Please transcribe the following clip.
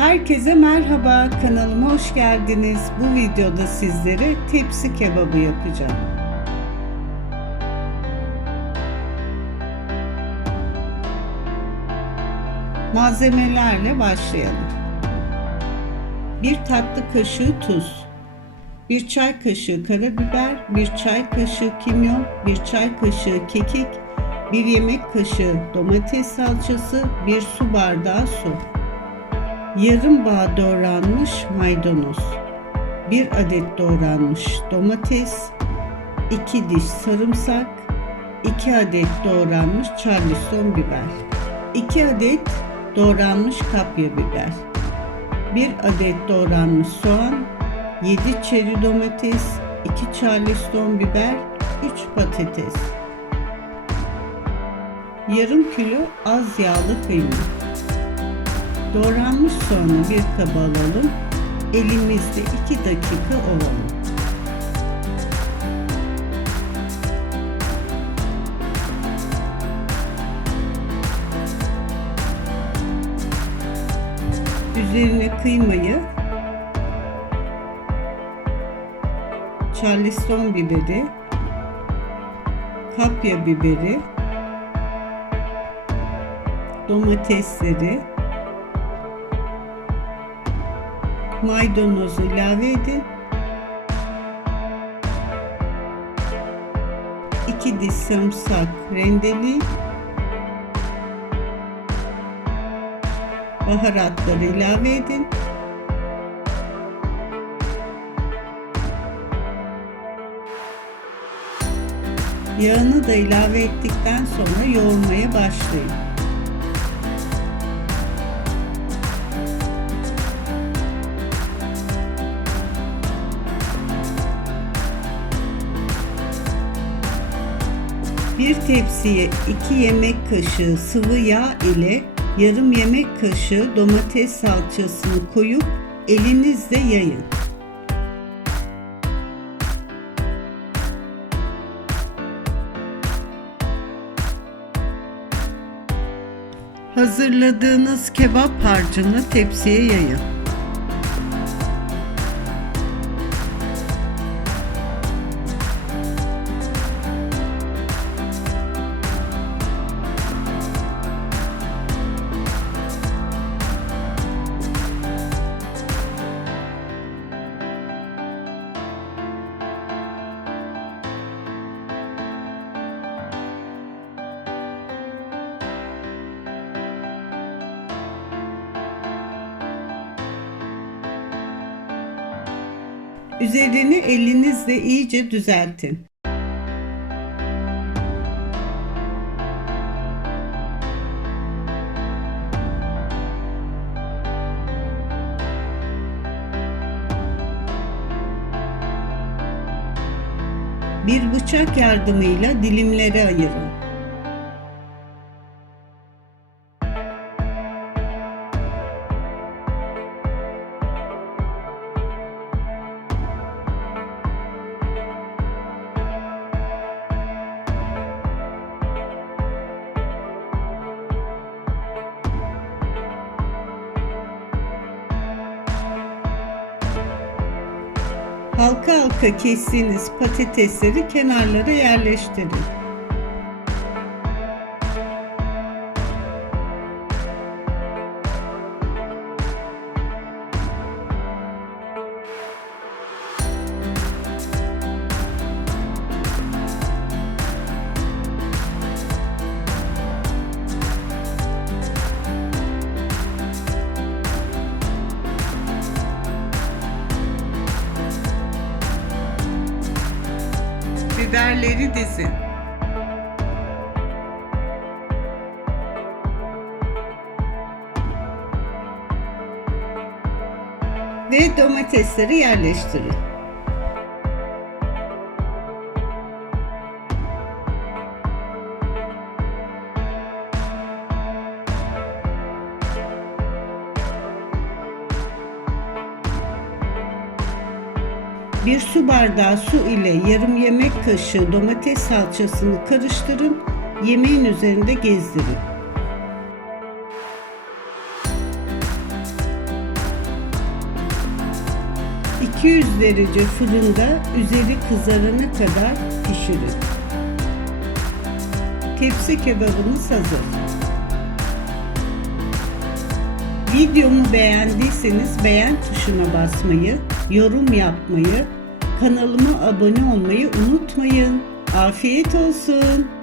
Herkese merhaba, kanalıma hoş geldiniz. Bu videoda sizlere tepsi kebabı yapacağım. Malzemelerle başlayalım. Bir tatlı kaşığı tuz, bir çay kaşığı karabiber, bir çay kaşığı kimyon, bir çay kaşığı kekik, bir yemek kaşığı domates salçası, bir su bardağı su. Yarım bağ doğranmış maydanoz, bir adet doğranmış domates, iki diş sarımsak, iki adet doğranmış charleston biber, iki adet doğranmış kapya biber, bir adet doğranmış soğan, 7 çeri domates, 2 charleston biber, 3 patates. Yarım kilo az yağlı kıyma. Doğranmış soğanı bir kaba alalım. Elimizde 2 dakika ovalım. Üzerine kıymayı charleston biberi, kapya biberi, domatesleri, maydanozu ilave edin. 2 diş sarımsak rendeleyin. Baharatları ilave edin. Yağını da ilave ettikten sonra yoğurmaya başlayın. Bir tepsiye 2 yemek kaşığı sıvı yağ ile yarım yemek kaşığı domates salçasını koyup elinizle yayın. Hazırladığınız kebap harcını tepsiye yayın. Üzerini elinizle iyice düzeltin. Bir bıçak yardımıyla dilimlere ayırın. Halka halka kestiğiniz patatesleri kenarlara yerleştirin. Biberleri dizin. Ve domatesleri yerleştirin. Bir su bardağı su ile yarım yemek kaşığı domates salçasını karıştırın. Yemeğin üzerinde gezdirin. ...200 derece fırında üzeri kızarana kadar pişirin. Tepsi kebabınız hazır. Videomu beğendiyseniz beğen tuşuna basmayı, yorum yapmayı, kanalıma abone olmayı unutmayın. Afiyet olsun.